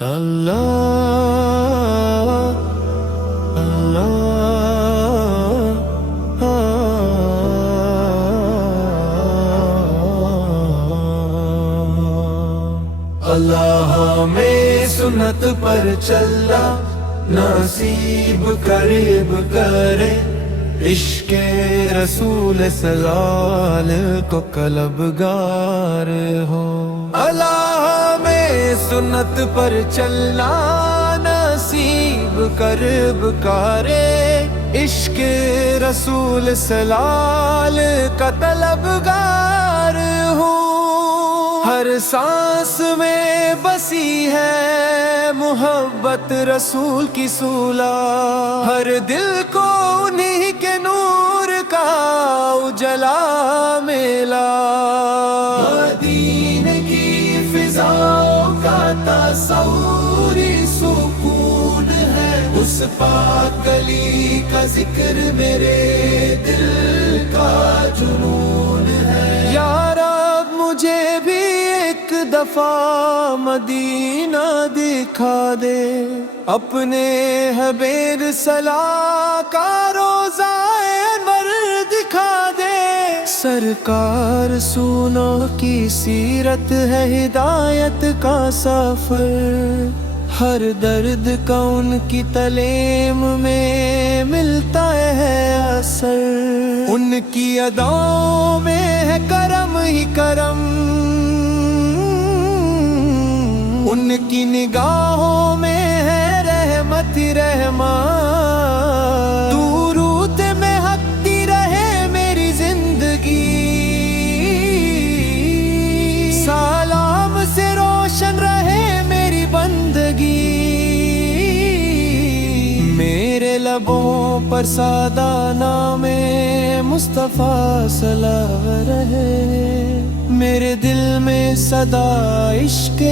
اللہ اللہ اللہ ہمیں سنت پر چلنا نصیب قریب کرے، عشق رسول سلال کو طلبگار ہو۔ اللہ ہمیں سنت پر چلنا نصیب قریب کرے، عشق رسول سلال کا طلبگار ہو۔ ہر سانس میں بسی ہے محبت رسول کی سولا، ہر دل کو انہی کے نور کا اجلا ملا۔ مدینے کی فضاؤں کا تصور سکون ہے، اس پاک گلی کا ذکر میرے دل کا جنون ہے۔ یا رب مجھے بھی ایک دفعہ مدینہ دکھا دے، اپنے حبیب صلاح کا روضہ انور دکھا دے۔ سرکار سونوں کی سیرت ہے ہدایت کا سفر، ہر درد کا ان کی تعلیم میں ملتا ہے اثر۔ ان کی اداؤں میں ہے کرم ہی کرم، ان کی نگاہوں میں ہے رحمت ہی رحمت۔ درود میں ہکتی رہے میری زندگی، سلام سے روشن رہے میری بندگی۔ میرے لبوں پر سادہ نام مصطفیٰ صلاح رہے، میرے دل میں صدا عشق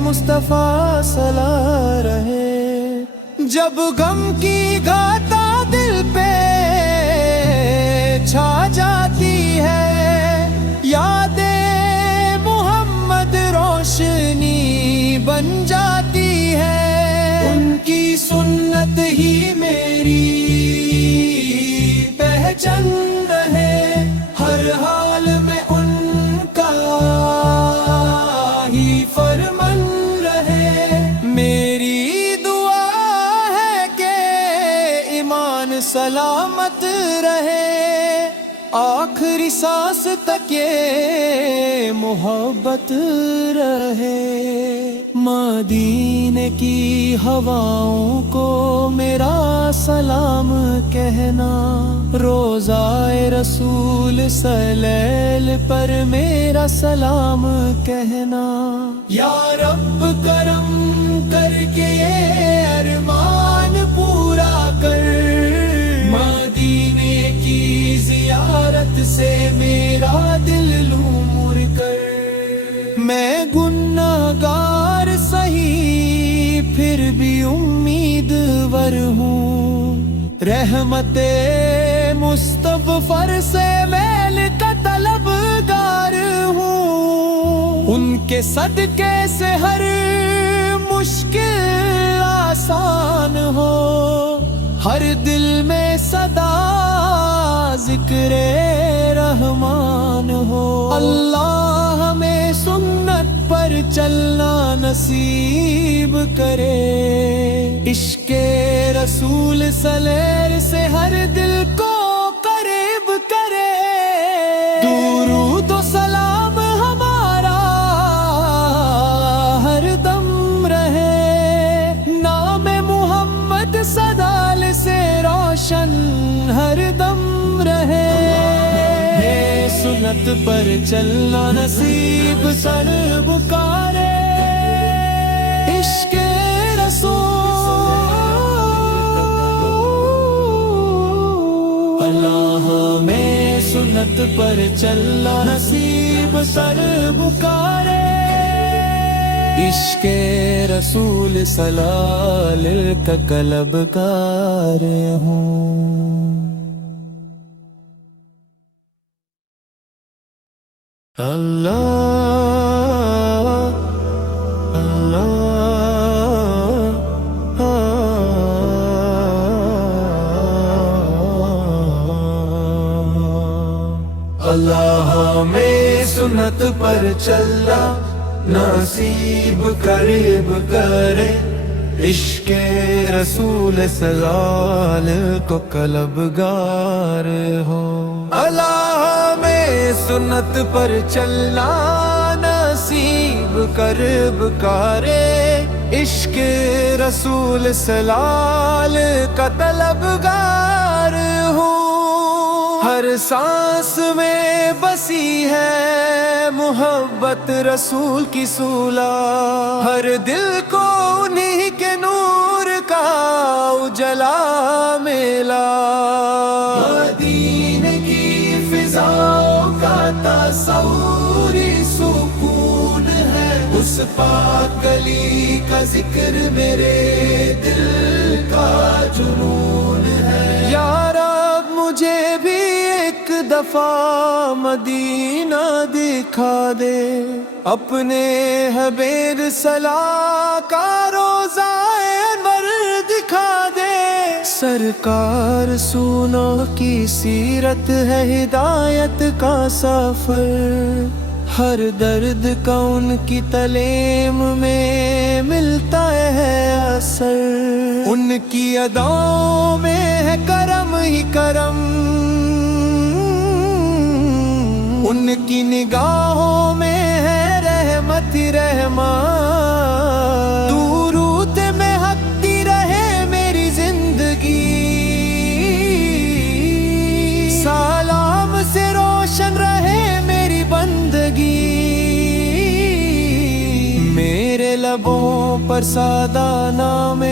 مصطفیٰ صلاح رہے۔ جب غم کی گھاتا دل پہ چھا جاتی ہے، یاد محمد روشنی بن جاتی ہے۔ ان کی سنت ہی میری پہچان رہے، ہر حال میں ان کا ہی فرمان رہے۔ میری دعا ہے کہ ایمان سلامت رہے، آخری سانس تک یہ محبت رہے۔ مدینے کی ہواؤں کو میرا سلام کہنا، روضہ رسول سلیل پر میرا سلام کہنا۔ یا رب کرم کر کے یہ ارمان پورا کر، مدینے کی زیارت سے میرا دل لومر کر۔ میں گنہگار سہی پھر بھی امیدوار ہوں، رحمت مصطفیٰ سے میل کا طلبگار ہوں۔ ان کے صدقے سے ہر مشکل آسان ہو، ہر دل میں صدا ذکر رحمان ہو۔ اللہ ہمیں سنت پر چلنا نصیب کرے، عشق رسول سلیر سے ہر دل کو قریب کرے۔ درود و سلام ہمارا ہر دم رہے، نام محمد صدال سے روشن ہر دم رہے۔ سنت پر چلنا نصیب سر بکارے، عشق رسول۔ اللہ ہمیں سنت پر چلنا نصیب سر بکارے، عشق رسول سلال کا طلبگار ہوں۔ اللہ اللہ سنت پر چلنا نصیب قریب کرے، عشق رسول سلال کو طلبگار ہو۔ اللہ میں سنت پر چلنا نصیب قریب کرے، عشق رسول سلال کا طلبگار ہوں۔ ہر سانس میں بسی ہے محبت رسول کی سولا، ہر دل کو انہی کے نور کا اجلا ملا۔ مدینے کی فضاؤں کا تصور سکون ہے، اس پاک گلی کا ذکر میرے دل کا جنون ہے۔ یا رب مجھے بھی ایک دفعہ مدینہ دکھا دے، اپنے حبیب صلاح کا روضہ انور دکھا دے۔ سرکار سونو کی سیرت ہے ہدایت کا سفر، ہر درد کا ان کی تعلیم میں ملتا ہے اثر۔ ان کی اداؤں میں ہے کرم ہی کرم، ان کی نگاہوں میں ہے رحمت ہی رحمت۔ درود میں ہکتی رہے میری زندگی، سلام سے روشن رہے میری بندگی۔ میرے لبوں پر سادہ نام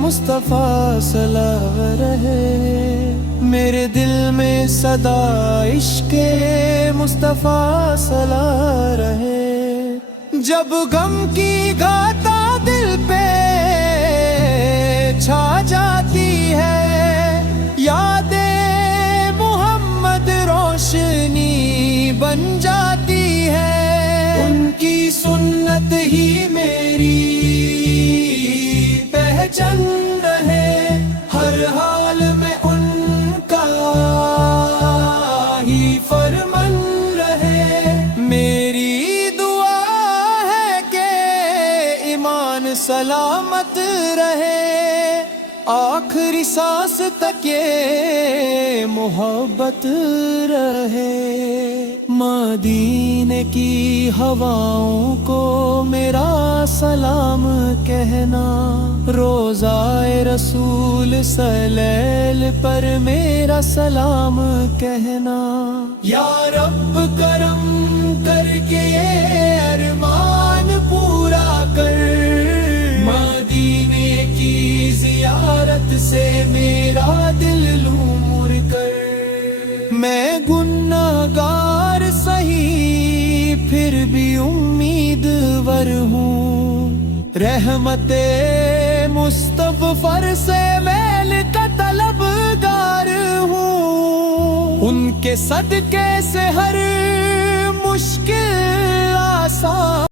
مصطفیٰ صلاح رہے، میرے دل میں صدا عشق مصطفیٰ صلاح رہے۔ جب غم کی گھاتا دل پہ چھا جاتی ہے، یاد محمد روشنی بن جاتی ہے۔ ان کی سنت ہی میری پہچان رہے، ہر حال میں ان کا ہی فرمان رہے۔ میری دعا ہے کہ ایمان سلامت رہے، آخری سانس تک یہ محبت رہے۔ مدینے کی ہواؤں کو میرا سلام کہنا، روضہ رسول سلیل پر میرا سلام کہنا۔ یا رب کرم کر کے یہ ارمان پورا کر، مدینے کی زیارت سے میرا دل لومر کر۔ میں گنہگار سہی پھر بھی امیدوار ہوں، رحمت مصطفیٰ سے میل کا طلبگار ہوں۔ ان کے صدقے سے ہر مشکل آسان